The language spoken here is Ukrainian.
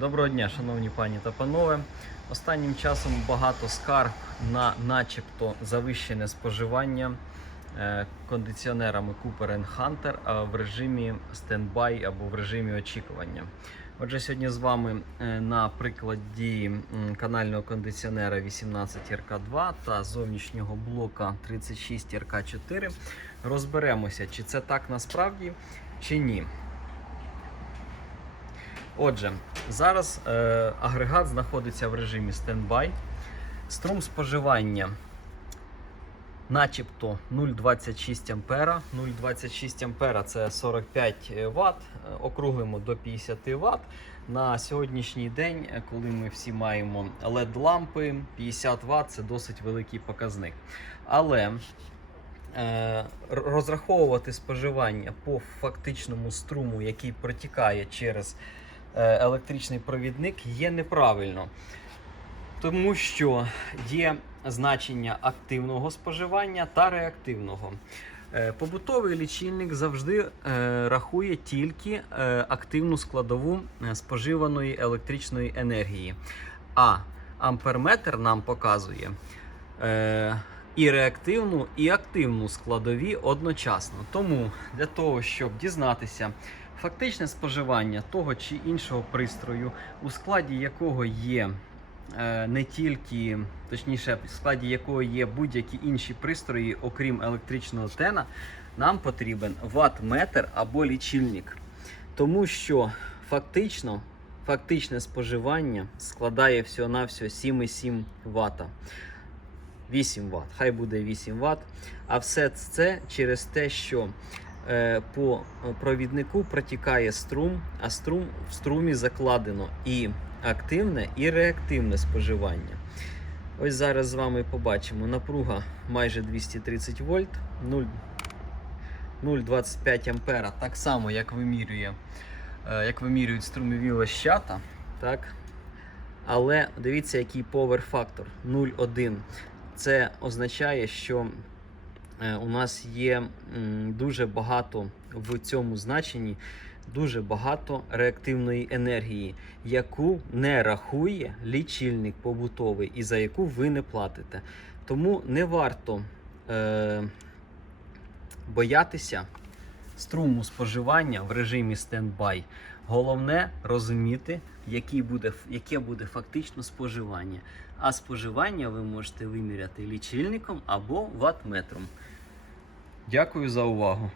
Доброго дня, шановні пані та панове. Останнім часом багато скарг на начебто завищене споживання е, кондиціонерами Cooper Hunter в режимі стендбай або в режимі очікування. Отже, сьогодні з вами е, на прикладі канального кондиціонера 18RK2 та зовнішнього блока 36RK4 розберемося, чи це так насправді, чи ні. Отже, зараз е, агрегат знаходиться в режимі стендбай. Струм споживання начебто 0,26 ампера. 0,26 ампера це 45 Вт, округлимо до 50 Вт. На сьогоднішній день, е, коли ми всі маємо LED-лампи, 50 Вт це досить великий показник. Але е, розраховувати споживання по фактичному струму, який протікає через е, електричний провідник, є неправильно. Тому що є значення активного споживання та реактивного. Е, Побутовий лічильник завжди е, рахує тільки е, активну складову е, споживаної електричної енергії. А амперметр нам показує е, і реактивну, і активну складові одночасно. Тому для того, щоб дізнатися фактичне споживання того чи іншого пристрою, у складі якого є е, не тільки, точніше, в складі якого є будь-які інші пристрої, окрім електричного тена, нам потрібен ватт-метр або лічильник. Тому що фактично, фактичне споживання складає всього-навсього 7,7 Вт. 8 Вт, хай буде 8 Вт. А все це через те, що по провіднику протікає струм, а струм в струмі закладено і активне, і реактивне споживання. Ось зараз з вами побачимо напруга майже 230 вольт, 0,25 ампера, так само як вимірює, е, як вимірюють струмові лещата. Так? Але дивіться, який power фактор 0,1. Це означає, що е, у нас є дуже багато в цьому значенні, дуже багато реактивної енергії, яку не рахує лічильник побутовий і за яку ви не платите. Тому не варто е, боятися струму споживання в режимі стендбай. Головне розуміти, який буде, яке буде фактично споживання. А споживання ви можете виміряти лічильником або ватметром. Дякую за увагу.